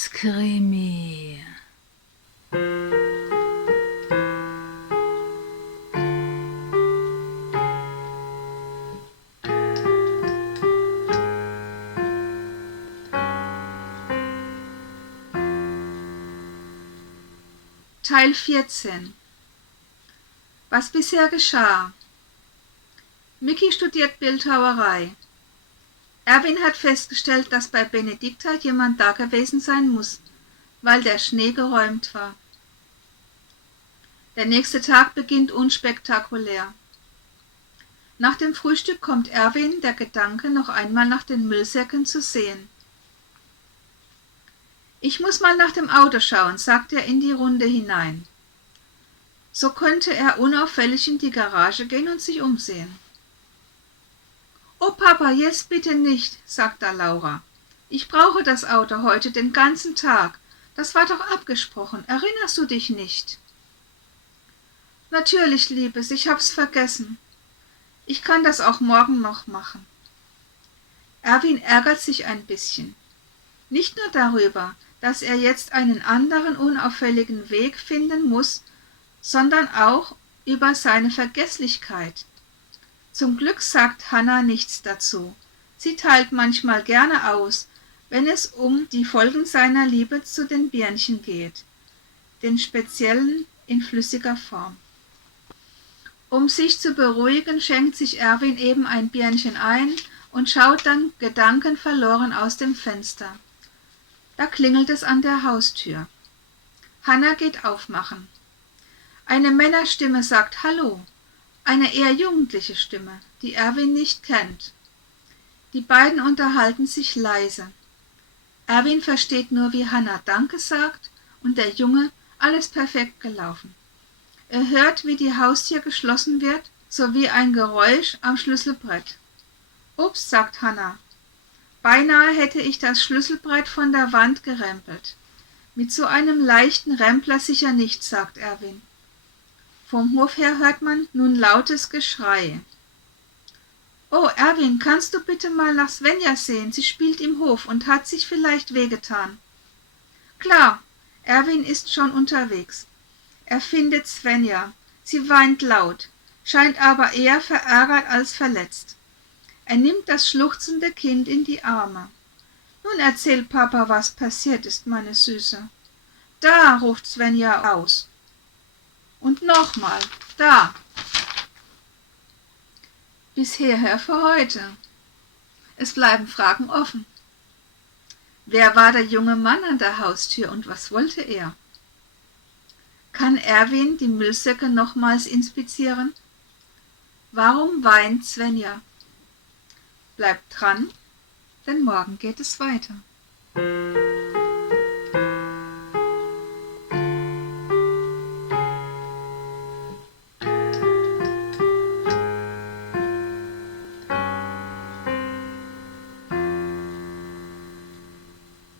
Weihnachtskrimi. Teil 14. Was bisher geschah. Micky studiert Bildhauerei. Erwin hat festgestellt, dass bei Benedikta jemand da gewesen sein muss, weil der Schnee geräumt war. Der nächste Tag beginnt unspektakulär. Nach dem Frühstück kommt Erwin der Gedanke, noch einmal nach den Müllsäcken zu sehen. Ich muss mal nach dem Auto schauen, sagt er in die Runde hinein. So könnte er unauffällig in die Garage gehen und sich umsehen. »Oh Papa, jetzt bitte nicht«, sagt da Laura. »Ich brauche das Auto heute den ganzen Tag. Das war doch abgesprochen. Erinnerst du dich nicht?« »Natürlich, Liebes, ich hab's vergessen. Ich kann das auch morgen noch machen.« Erwin ärgert sich ein bisschen. Nicht nur darüber, dass er jetzt einen anderen unauffälligen Weg finden muss, sondern auch über seine Vergesslichkeit. Zum Glück sagt Hannah nichts dazu. Sie teilt manchmal gerne aus, wenn es um die Folgen seiner Liebe zu den Birnchen geht, den speziellen in flüssiger Form. Um sich zu beruhigen, schenkt sich Erwin eben ein Birnchen ein und schaut dann gedankenverloren aus dem Fenster. Da klingelt es an der Haustür. Hannah geht aufmachen. Eine Männerstimme sagt Hallo, eine eher jugendliche Stimme, die Erwin nicht kennt. Die beiden unterhalten sich leise. Erwin versteht nur, wie Hannah Danke sagt und der Junge, alles perfekt gelaufen. Er hört, wie die Haustür geschlossen wird, sowie ein Geräusch am Schlüsselbrett. »Ups«, sagt Hannah. »Beinahe hätte ich das Schlüsselbrett von der Wand gerempelt.« »Mit so einem leichten Rempler sicher nicht«, sagt Erwin. Vom Hof her hört man nun lautes Geschrei. »Oh, Erwin, kannst du bitte mal nach Svenja sehen? Sie spielt im Hof und hat sich vielleicht wehgetan.« Klar, Erwin ist schon unterwegs. Er findet Svenja. Sie weint laut, scheint aber eher verärgert als verletzt. Er nimmt das schluchzende Kind in die Arme. »Nun erzähl Papa, was passiert ist, meine Süße.« »Da«, ruft Svenja aus. Und nochmal, »da«. Bis hierher für heute. Es bleiben Fragen offen. Wer war der junge Mann an der Haustür und was wollte er? Kann Erwin die Müllsäcke nochmals inspizieren? Warum weint Svenja? Bleibt dran, denn morgen geht es weiter.